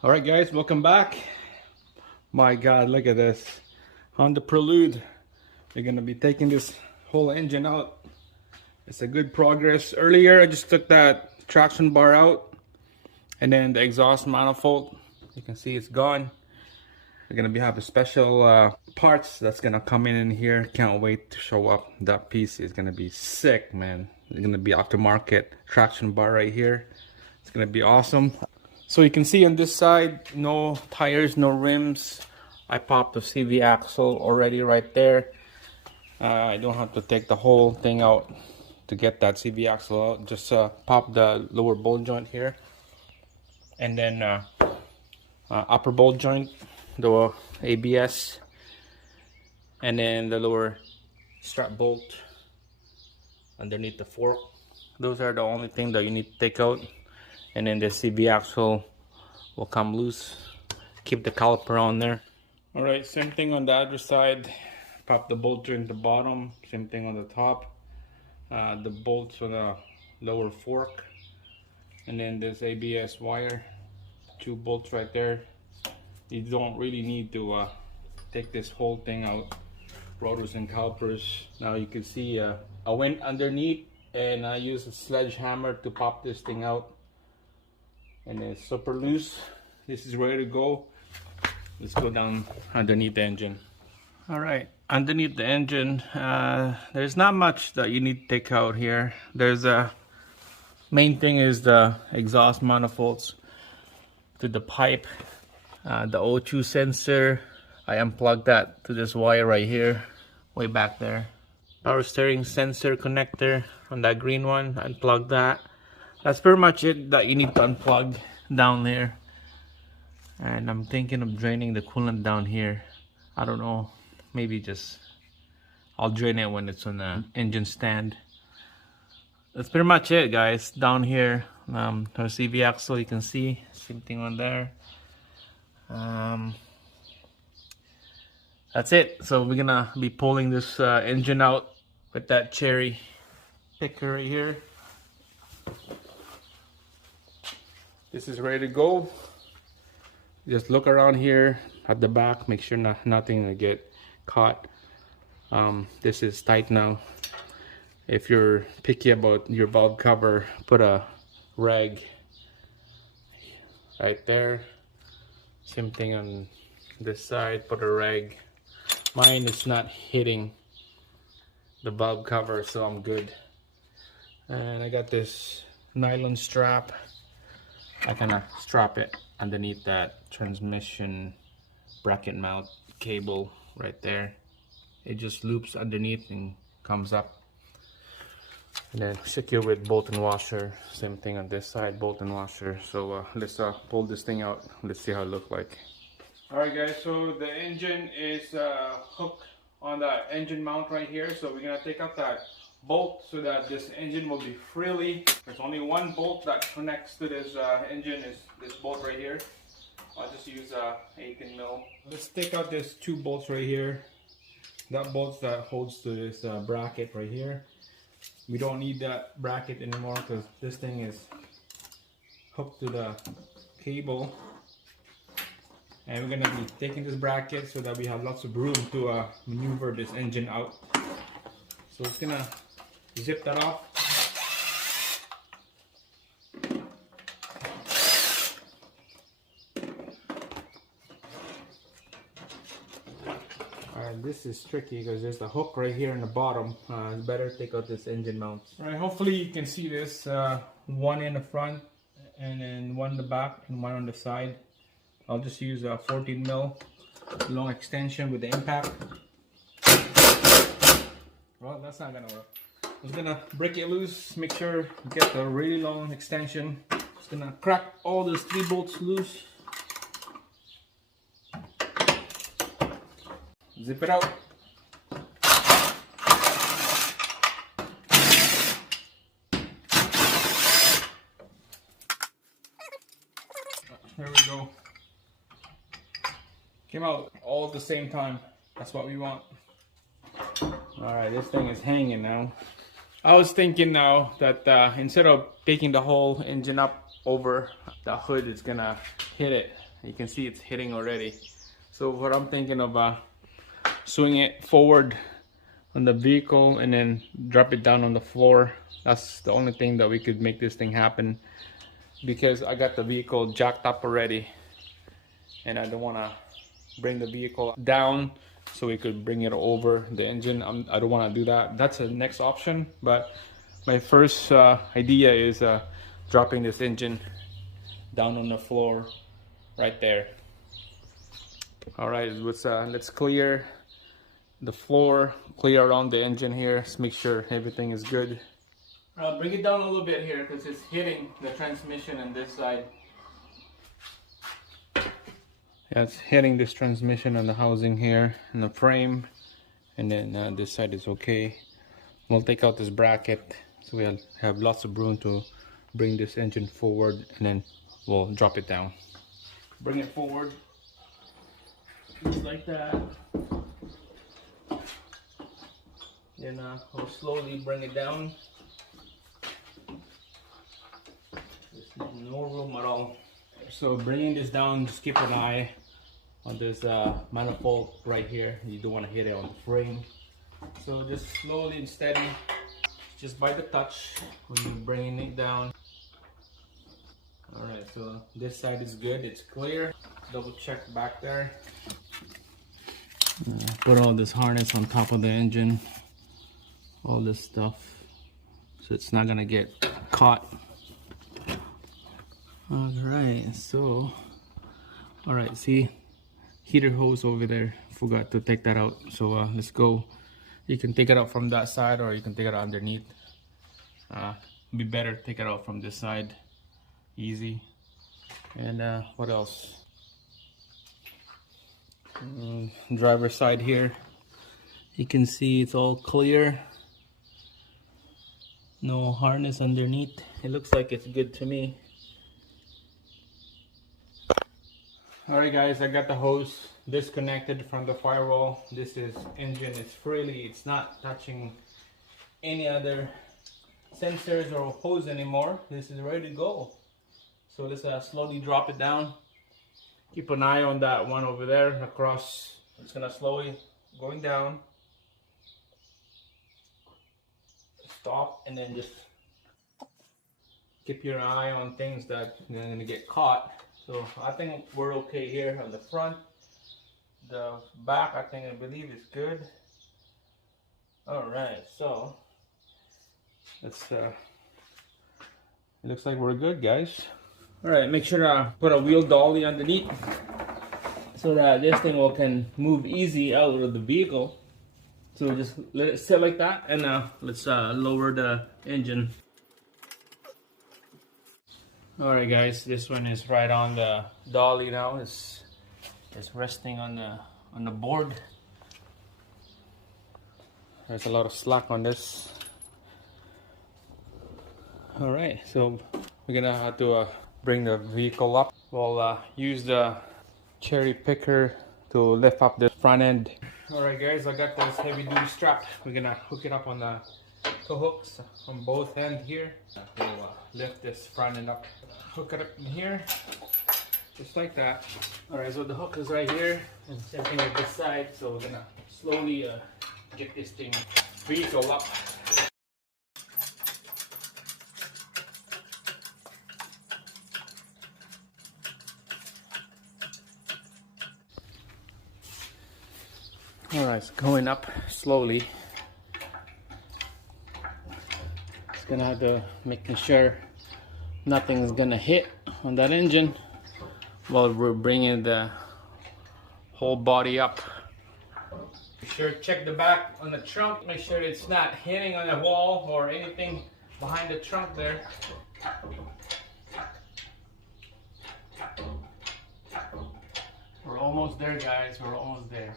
All right, guys, welcome back. My God, look at this. On the Prelude, we're gonna be taking this whole engine out. It's a good progress. Earlier, I just took that traction bar out, and then the exhaust manifold. You can see it's gone. We're gonna have a special parts that's gonna come in here. Can't wait to show up. That piece is gonna be sick, man. It's gonna be aftermarket traction bar right here. It's gonna be awesome. So you can see on this side, no tires, no rims. I popped the CV axle already right there. I don't have to take the whole thing out to get that CV axle out. Just pop the lower bolt joint here, and then upper bolt joint, the ABS, and then the lower strap bolt underneath the fork. Those are the only thing that you need to take out. And then the CV axle will come loose. Keep the caliper on there. Alright, same thing on the other side. Pop the bolt joint at the bottom. Same thing on the top. The bolts on the lower fork. And then this ABS wire. 2 bolts right there. You don't really need to take this whole thing out. Rotors and calipers. Now you can see I went underneath and I used a sledgehammer to pop this thing out. And it's super loose. This is ready to go. Let's go down underneath the engine. All right, underneath the engine, there's not much that you need to take out here. There's a main thing is the exhaust manifolds to the pipe, the O2 sensor. I unplugged that to this wire right here, way back there. Power steering sensor connector on that green one, unplug that. That's pretty much it that you need to unplug down there. And I'm thinking of draining the coolant down here. I don't know, maybe just I'll drain it when it's on the engine stand. That's pretty much it, guys. Down here, our CV axle, you can see same thing on there. That's it. So we're gonna be pulling this engine out with that cherry picker right here. This is ready to go. Just look around here at the back, make sure nothing will get caught. This is tight now. If you're picky about your valve cover, put a rag right there. Same thing on this side, put a rag. Mine is not hitting the valve cover, so I'm good. And I got this nylon strap. I kind of strap it underneath that transmission bracket mount cable right there. It just loops underneath and comes up. And then secure with bolt and washer. Same thing on this side, bolt and washer. So let's pull this thing out. Let's see how it looks like. Alright guys, so the engine is hooked on the engine mount right here. So we're gonna take out that bolt so that this engine will be freely. There's only one bolt that connects to this engine, is this bolt right here. I'll just use 18 mil. Let's take out these 2 bolts right here. That bolt that holds to this bracket right here. We don't need that bracket anymore because this thing is hooked to the cable. And we're gonna be taking this bracket so that we have lots of room to maneuver this engine out. So it's gonna zip that off. Alright, this is tricky because there's the hook right here in the bottom. It's better to take out this engine mount. Alright, hopefully you can see this. One in the front, and then one in the back, and one on the side. I'll just use a 14 mil long extension with the impact. Well, that's not gonna work. I'm gonna break it loose, make sure you get the really long extension. It's gonna crack all those 3 bolts loose. Zip it out. There we go. Came out all at the same time. That's what we want. Alright, this thing is hanging now. I was thinking now that instead of taking the whole engine up over the hood, it's gonna hit it. You can see it's hitting already. So what I'm thinking of swing it forward on the vehicle and then drop it down on the floor. That's the only thing that we could make this thing happen, because I got the vehicle jacked up already and I don't want to bring the vehicle down so we could bring it over the engine. I don't want to do that. That's the next option, but my first idea is dropping this engine down on the floor right there. All right, let's clear the floor, clear around the engine here. Let's make sure everything is good. Bring it down a little bit here because it's hitting the transmission on this side. Yeah, it's hitting this transmission on the housing here and the frame, and then this side is okay. We'll take out this bracket so we'll have lots of room to bring this engine forward, and then we'll drop it down. Bring it forward just like that. Then we'll slowly bring it down. There's no room at all. So bringing this down, just keep an eye on this manifold right here. You don't want to hit it on the frame. So just slowly and steady, just by the touch, when you're bringing it down. Alright, so this side is good, it's clear. Double check back there. Put all this harness on top of the engine, all this stuff, so it's not gonna get caught. Alright, so see, heater hose over there, forgot to take that out. So let's go. You can take it out from that side or you can take it out underneath. Be better take it out from this side, easy. And what else? Driver's side here, you can see it's all clear, no harness underneath. It looks like it's good to me. Alright guys, I got the hose disconnected from the firewall. This is engine is freely, it's not touching any other sensors or hose anymore. This is ready to go. So let's slowly drop it down. Keep an eye on that one over there across. It's gonna slowly going down. Stop, and then just keep your eye on things that are gonna get caught. So I think we're okay here on the front. The back, I believe is good. All right, so let's it looks like we're good, guys. All right, make sure to put a wheel dolly underneath so that this thing can move easy out of the vehicle. So just let it sit like that, and let's lower the engine. All right, guys, this one is right on the dolly now. It's resting on the board. There's a lot of slack on this. All right, so we're gonna have to bring the vehicle up. We'll use the cherry picker to lift up the front end. All right, guys, I got this heavy duty strap. We're gonna hook it up on the tow hooks on both ends here. We'll lift this front end up, hook it up in here, just like that. All right, so the hook is right here, and same thing with this side. So we're gonna slowly get this thing vehicle up. All right, it's going up slowly. It's gonna have to making sure nothing's gonna hit on that engine while we're bringing the whole body up. Make sure check the back on the trunk. Make sure it's not hitting on the wall or anything behind the trunk there. We're almost there, guys. We're almost there.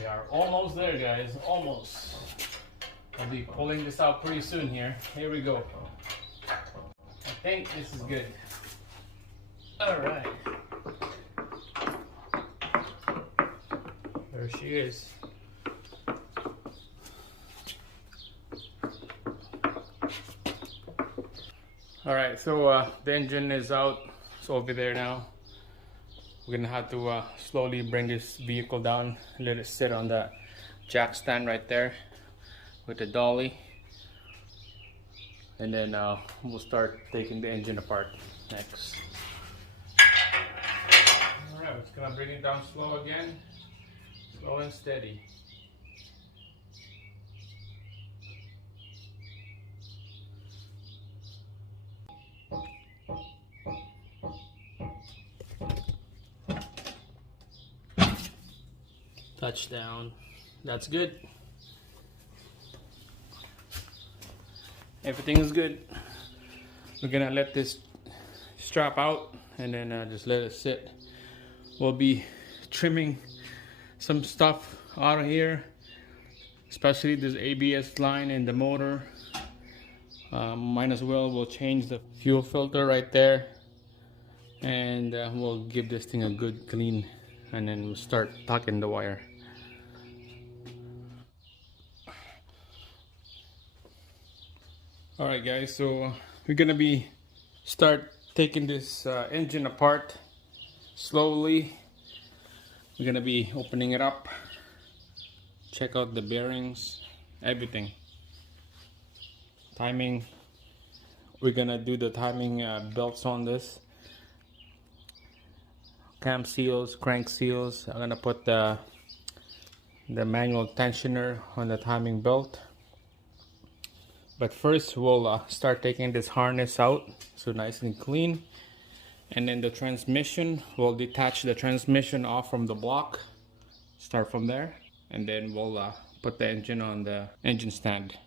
We are almost there, guys. Almost. I'll be pulling this out pretty soon here. Here we go. I think this is good. All right. There she is. All right, so the engine is out. It's over there now. We're gonna have to slowly bring this vehicle down, let it sit on the jack stand right there with the dolly, and then we'll start taking the engine apart next. Alright, we're just gonna bring it down slow again, slow and steady. Touchdown. That's good. Everything is good. We're gonna let this strap out and then just let it sit. We'll be trimming some stuff out of here, especially this ABS line and the motor. Might as well, we'll change the fuel filter right there, and we'll give this thing a good clean, and then we'll start tucking the wire. Alright guys, so we're gonna be start taking this engine apart slowly. We're gonna be opening it up, check out the bearings, everything. Timing, we're gonna do the timing belts on this. Cam seals, crank seals. I'm gonna put the manual tensioner on the timing belt. But first we'll start taking this harness out, so nice and clean. And then the transmission, we'll detach the transmission off from the block. Start from there. And then we'll put the engine on the engine stand.